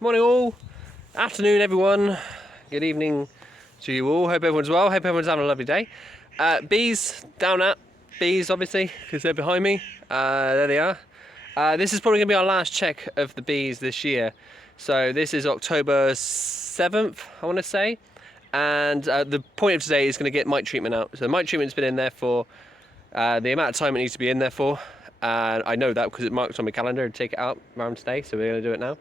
Morning all, afternoon everyone, good evening to you all. Hope everyone's well, hope everyone's having a lovely day. Bees, down at bees obviously, because they're behind me. There they are. This is probably going to be our last check of the bees this year. So this is October 7th, I want to say. And the point of today is going to get mite treatment out. So the mite treatment's been in there for the amount of time it needs to be in there for. And I know that because it marked on my calendar to take it out around today, so we're going to do it now.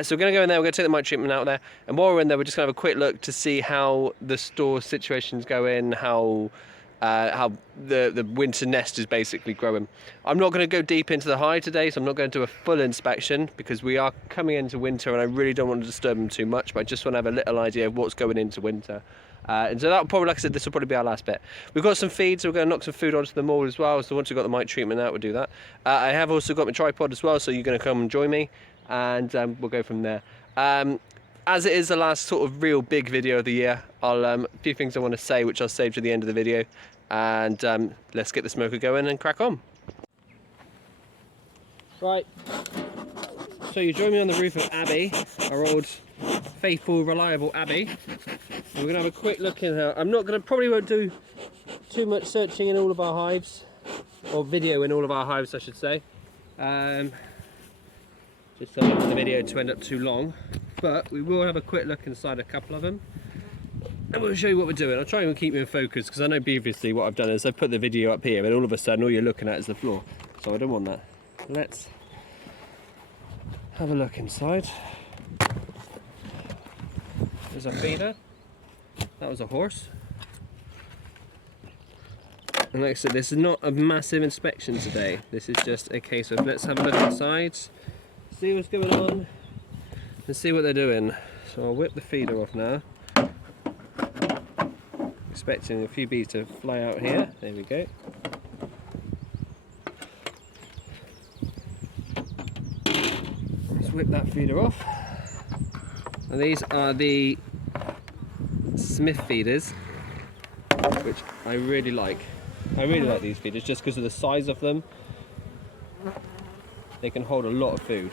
So we're going to go in there, we're going to take the mite treatment out there, and while we're in there, we're just going to have a quick look to see how the store situation's going, how the winter nest is basically growing. I'm not going to go deep into the hive today, so I'm not going to do a full inspection because we are coming into winter and I really don't want to disturb them too much, but I just want to have a little idea of what's going into winter. And so that'll probably, like I said, this will probably be our last bit. We've got some feed, so we're going to knock some food onto them all as well. So once we've got the mite treatment out, we'll do that. I have also got my tripod as well, so you're going to come and join me, and we'll go from there. As it is the last sort of real big video of the year, I'll a few things I want to say, which I'll save to the end of the video. And let's get the smoker going and crack on. Right. So you join me on the roof of Abby, our old faithful, reliable Abby. And we're going to have a quick look in her. Probably won't do too much searching in all of our hives, or video in all of our hives I should say. Just so I don't want the video to end up too long. But we will have a quick look inside a couple of them. And we'll show you what we're doing. I'll try and keep you in focus because I know previously what I've done is I've put the video up here and all of a sudden all you're looking at is the floor. So I don't want that. Let's have a look inside. There's a feeder. That was a horse. And like I said, this is not a massive inspection today. This is just a case of let's have a look inside, see what's going on, and see what they're doing. So I'll whip the feeder off now. Expecting a few bees to fly out here. There we go. Let's whip that feeder off. And these are the Smith feeders, which I really like. I really like these feeders just because of the size of them. They can hold a lot of food.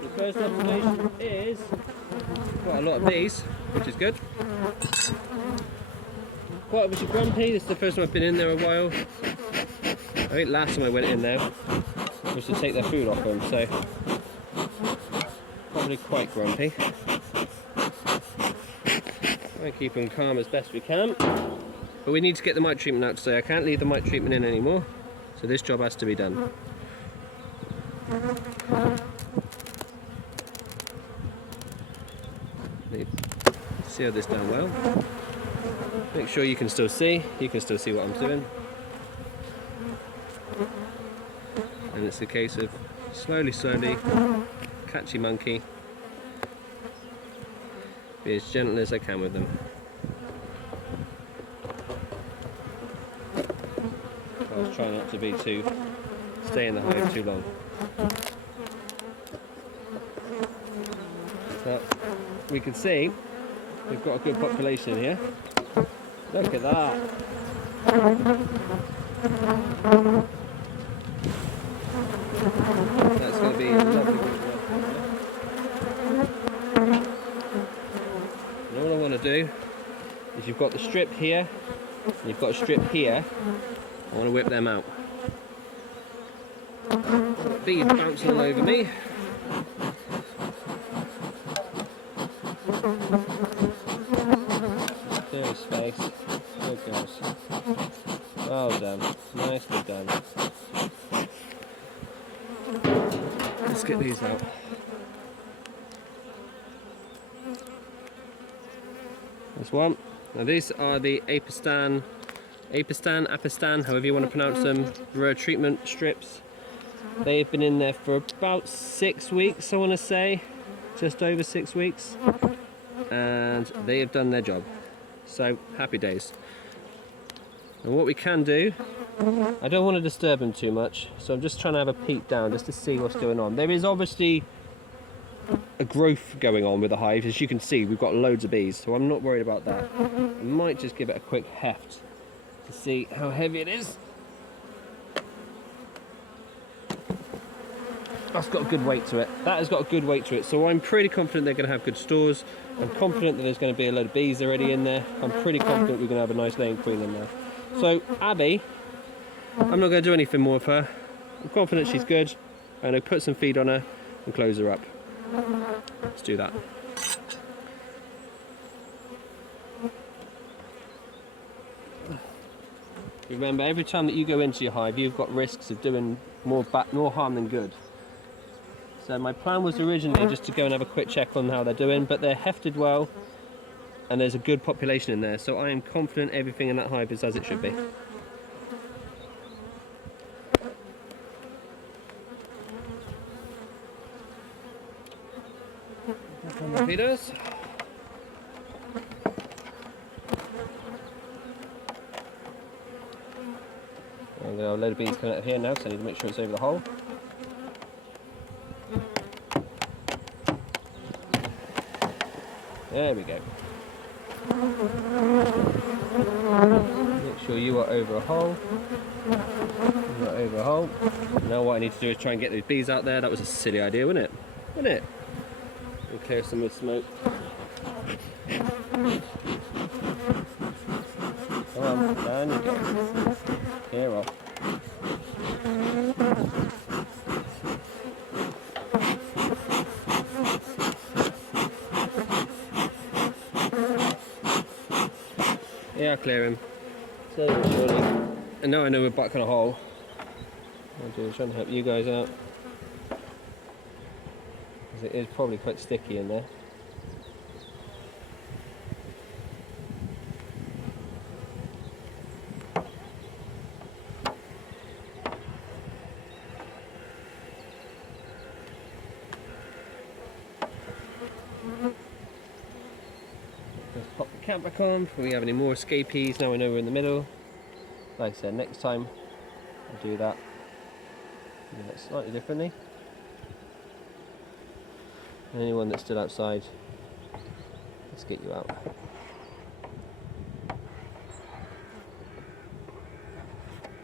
The first observation is quite a lot of bees, which is good. Quite obviously grumpy. This is the first time I've been in there a while. I think last time I went in there was to take their food off them, so probably quite grumpy. Try and keep them calm as best we can. But we need to get the mite treatment out today. I can't leave the mite treatment in anymore, so this job has to be done. Seal this down well. Make sure you can still see what I'm doing. And it's a case of slowly, catchy monkey. Be as gentle as I can with them. I'll try not to stay in the hive too long. So we can see we've got a good population here. Look at that. That's going to be a lovely good one. And all I want to do is you've got the strip here, and you've got a strip here. I want to whip them out. Bees bouncing all over me. There is space. Good girls. Well done. Nicely done. Let's get these out. There's one. Now these are the Apistan, however you want to pronounce them, rare treatment strips. They've been in there for about 6 weeks, I want to say, just over 6 weeks, and they have done their job. So happy days. And what we can do, I don't want to disturb them too much, so I'm just trying to have a peek down just to see what's going on. There is obviously a growth going on with the hive. As you can see, we've got loads of bees, so I'm not worried about that. I might just give it a quick heft to see how heavy it is. That's got a good weight to it. That has got a good weight to it. So I'm pretty confident they're going to have good stores. I'm confident that there's going to be a load of bees already in there. I'm pretty confident we're going to have a nice laying queen in there. So Abby, I'm not going to do anything more with her. I'm confident she's good. I'm going to put some feed on her and close her up. Let's do that. Remember, every time that you go into your hive, you've got risks of doing more harm than good. So my plan was originally just to go and have a quick check on how they're doing, but they're hefted well, and there's a good population in there. So I am confident everything in that hive is as it should be. Feeders. And there are a load of bees coming out of here now, so I need to make sure it's over the hole. There we go. Make sure you are over a hole. You are over a hole. Now what I need to do is try and get those bees out there. That was a silly idea, wasn't it? Wasn't it? And clear some of the smoke. Come on, down you go. Clear off. Yeah, I'll clear him. Slowly but surely. And now I know we're back on a hole. I'll do trying to help you guys out. Because it is probably quite sticky in there. Let's pop the cap back on before we have any more escapees. Now we know we're in the middle. Like I said, next time I'll do that. Do that slightly differently. Anyone that's still outside, let's get you out.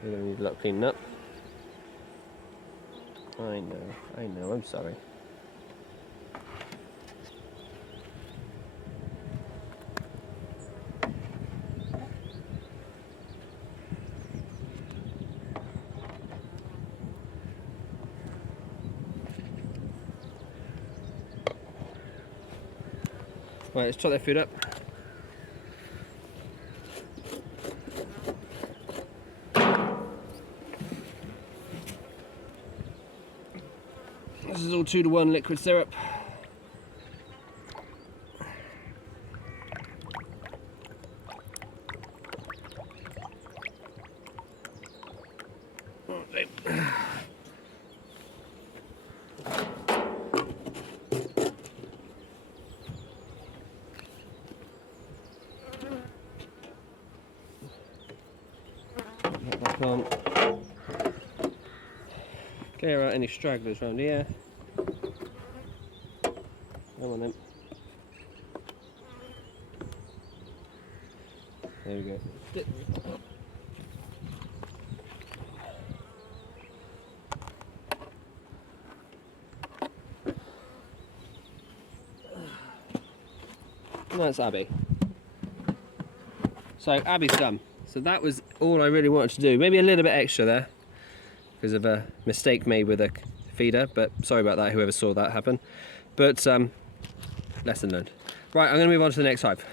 You're going to need a lot cleaning up. I know, I'm sorry. Right, let's chop their food up. This is all 2-to-1 liquid syrup. Clear out any stragglers around here. Come on then. There we go. And that's Abby. So Abby's done. So that was all I really wanted to do. Maybe a little bit extra there because of a mistake made with a feeder, but sorry about that, whoever saw that happen. But lesson learned. Right, I'm going to move on to the next hive.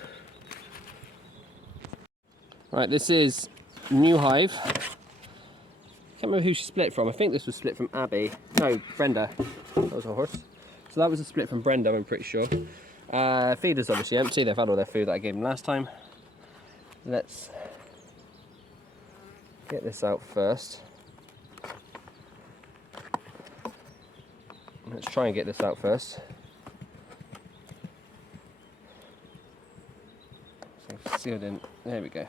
Right, this is new hive. Can't remember who she split from. I think this was split from Abby. No, Brenda. That was a horse. So that was a split from Brenda, I'm pretty sure. Feeders obviously empty. They've had all their food that I gave them last time. Let's get this out first. Let's try and get this out first. So sealed in. There we go.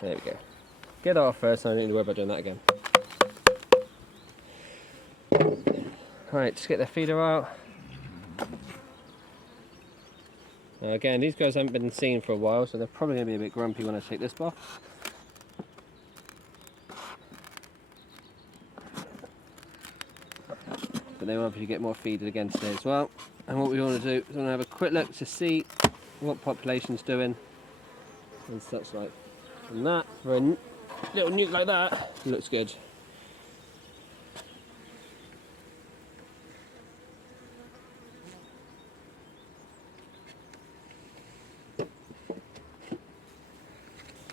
There we go. Get that off first, I don't need to worry about doing that again. Right, just get the feeder out. Now again, these guys haven't been seen for a while, so they're probably going to be a bit grumpy when I take this off. But they will obviously get more feed again today as well. And what we want to do is we want to have a quick look to see what population's doing and such like. And that, for a little nuke like that, looks good.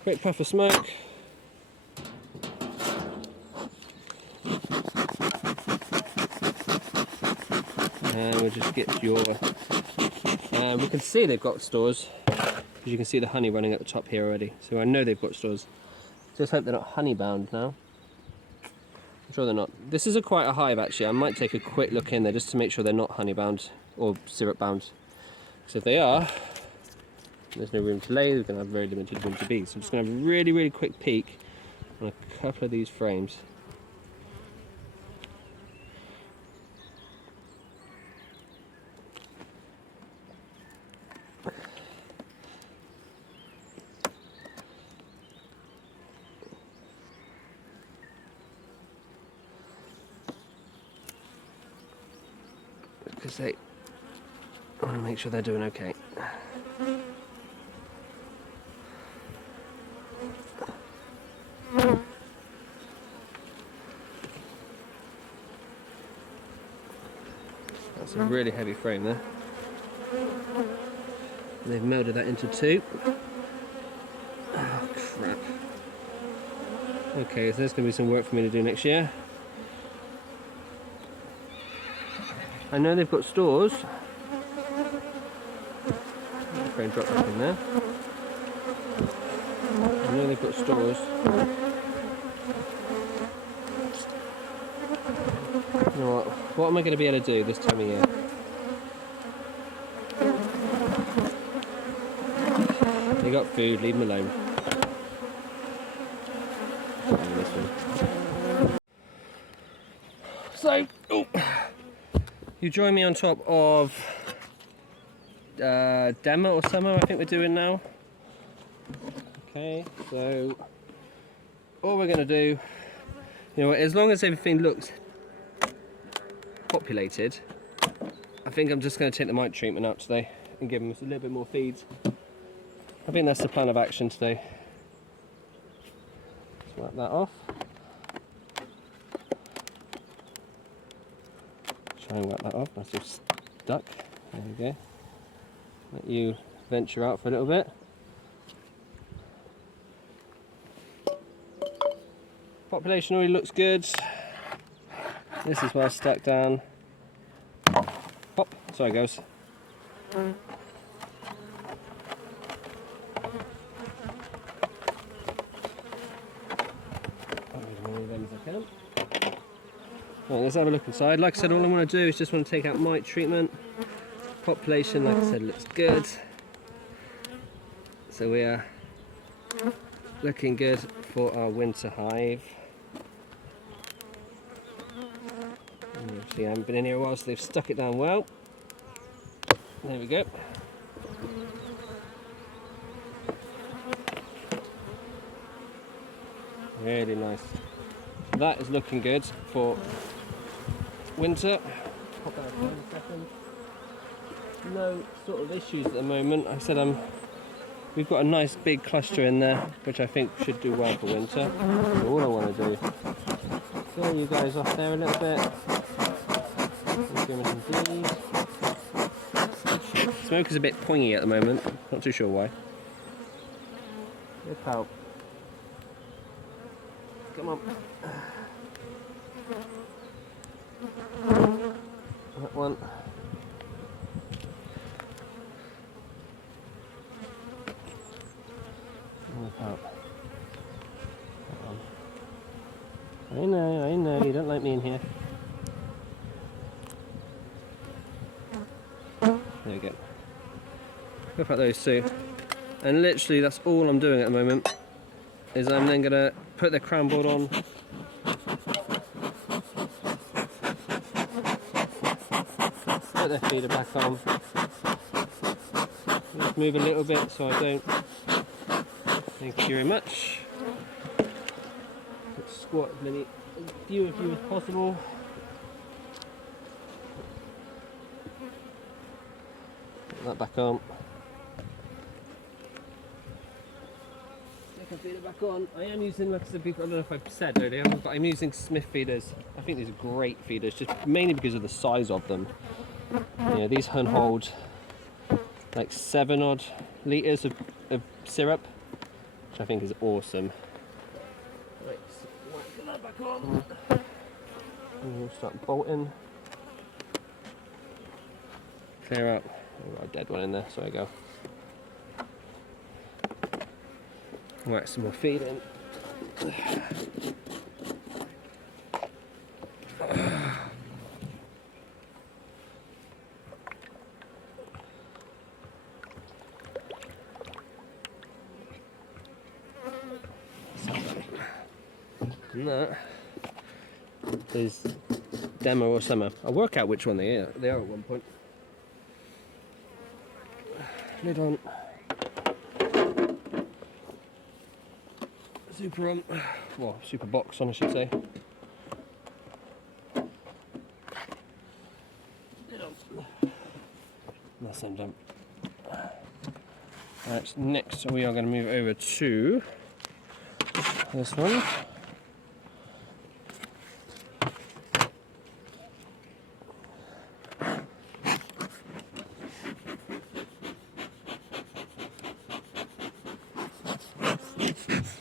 Quick puff of smoke. And we'll just get your... we can see they've got stores, because you can see the honey running at the top here already. So I know they've got stores. Just hope they're not honey bound now. I'm sure they're not. This is quite a hive actually. I might take a quick look in there just to make sure they're not honey bound or syrup bound. Because if they are, there's no room to lay, we're going to have very limited room to be. So I'm just going to have a really, really quick peek on a couple of these frames. Because I want to make sure they're doing okay. That's a really heavy frame there. And they've melded that into two. Oh crap. Okay, so there's going to be some work for me to do next year. I know they've got stores. Frame drop back in there. I know they've got stores. You know what am I going to be able to do this time of year? They got food, leave them alone. So, you join me on top of demo or summer, I think we're doing now. Okay, so all we're going to do, you know, as long as everything looks populated, I think I'm just going to take the mite treatment out today and give them a little bit more feeds. I think that's the plan of action today. Let's wipe that off. Try and wipe that off, that's just stuck. There we go. Let you venture out for a little bit. Population already looks good. This is well stuck down. Pop, sorry guys. Right, let's have a look inside. Like I said, all I want to do is just want to take out mite treatment. Population, like I said, looks good. So we are looking good for our winter hive. And obviously I haven't been in here a while, so they've stuck it down well. There we go. Really nice. So that is looking good for winter. Pop that in a second. No sort of issues at the moment. Like I said, we've got a nice big cluster in there, which I think should do well for winter. So all I want to do is fill you guys off there a little bit. Smoke is a bit poingy at the moment. Not too sure why. Good help. Come on. That one. I know, you don't like me in here. There we go. Go about those two. And literally that's all I'm doing at the moment. Is I'm then going to put the crown board on. Put their feeder back on. just move a little bit so I don't. Thank you very much. Squat as many, as few of you as possible. Put that back on. Second feeder back on. I am using, like I said, I don't know if I've said earlier, but I'm using Smith feeders. I think these are great feeders, just mainly because of the size of them. Yeah, these can hold like 7 odd litres of syrup, which I think is awesome. Right, so whack that back on. And we'll start bolting. Clear up. I've got a dead one in there, so I go. Whack some more feed in. And that is demo or summer. I'll work out which one they are at one point. Lid on. Super well, super box on, I should say. Lid on. That's them done. Right, next we are going to move over to this one.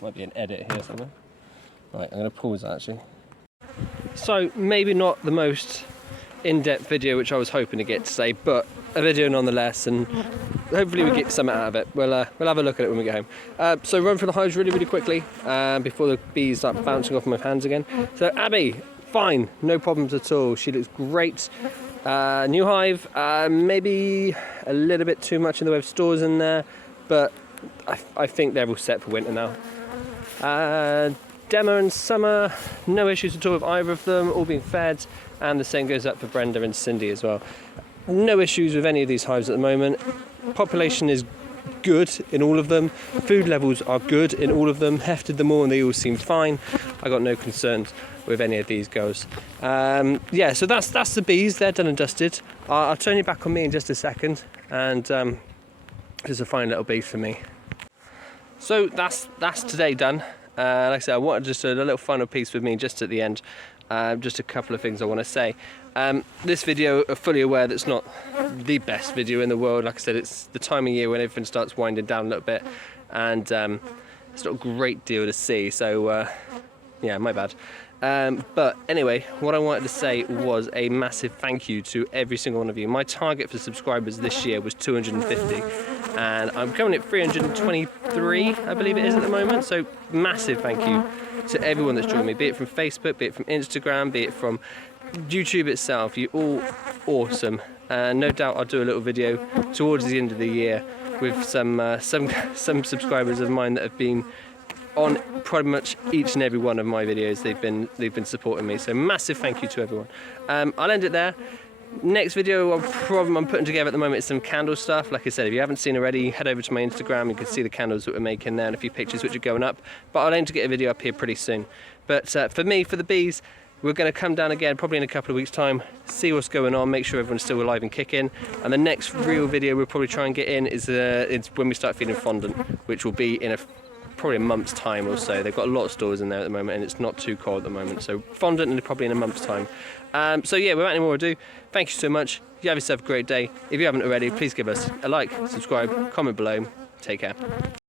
Might be an edit here somewhere. Right, I'm going to pause that actually. So, maybe not the most in-depth video which I was hoping to get today, but a video nonetheless, and hopefully we get something out of it. We'll have a look at it when we get home. So run through the hives really quickly before the bees start bouncing off my hands again. So Abby, fine, no problems at all. She looks great. New hive, maybe a little bit too much in the way of stores in there, but I think they're all set for winter now. Demo and Summer, no issues at all with either of them, all being fed, and the same goes up for Brenda and Cindy as well. No issues with any of these hives at the moment. Population is good in all of them. Food levels are good in all of them. Hefted them all and they all seem fine. I got no concerns with any of these girls. Yeah, so that's the bees. They're done and dusted. I'll turn you back on me in just a second, and just a fine little bee for me. So that's today done. Like I said, I wanted just a little final piece with me just at the end. Just a couple of things I want to say. This video, fully aware that it's not the best video in the world. Like I said, it's the time of year when everything starts winding down a little bit, and it's not a great deal to see. So yeah, my bad. But anyway, what I wanted to say was a massive thank you to every single one of you. My target for subscribers this year was 250, and I'm currently at 323, I believe it is at the moment. So massive thank you to everyone that's joined me, be it from Facebook, be it from Instagram, be it from YouTube itself. You're all awesome. No doubt I'll do a little video towards the end of the year with some subscribers of mine that have been on pretty much each and every one of my videos. They've been supporting me, so massive thank you to everyone. I'll end it there. Next video I'm putting together at the moment is some candle stuff. Like I said, if you haven't seen already, head over to my Instagram. You can see the candles that we're making there and a few pictures which are going up. But I'll aim to get a video up here pretty soon. But for me, for the bees, we're going to come down again probably in a couple of weeks' time, see what's going on, make sure everyone's still alive and kicking. And the next real video we'll probably try and get in is it's when we start feeding fondant, which will be in probably a month's time or so. They've got a lot of stores in there at the moment and it's not too cold at the moment. So fondant and probably in a month's time. So yeah, without any more ado, thank you so much. You have yourself a great day. If you haven't already, please give us a like, subscribe, comment below. Take care.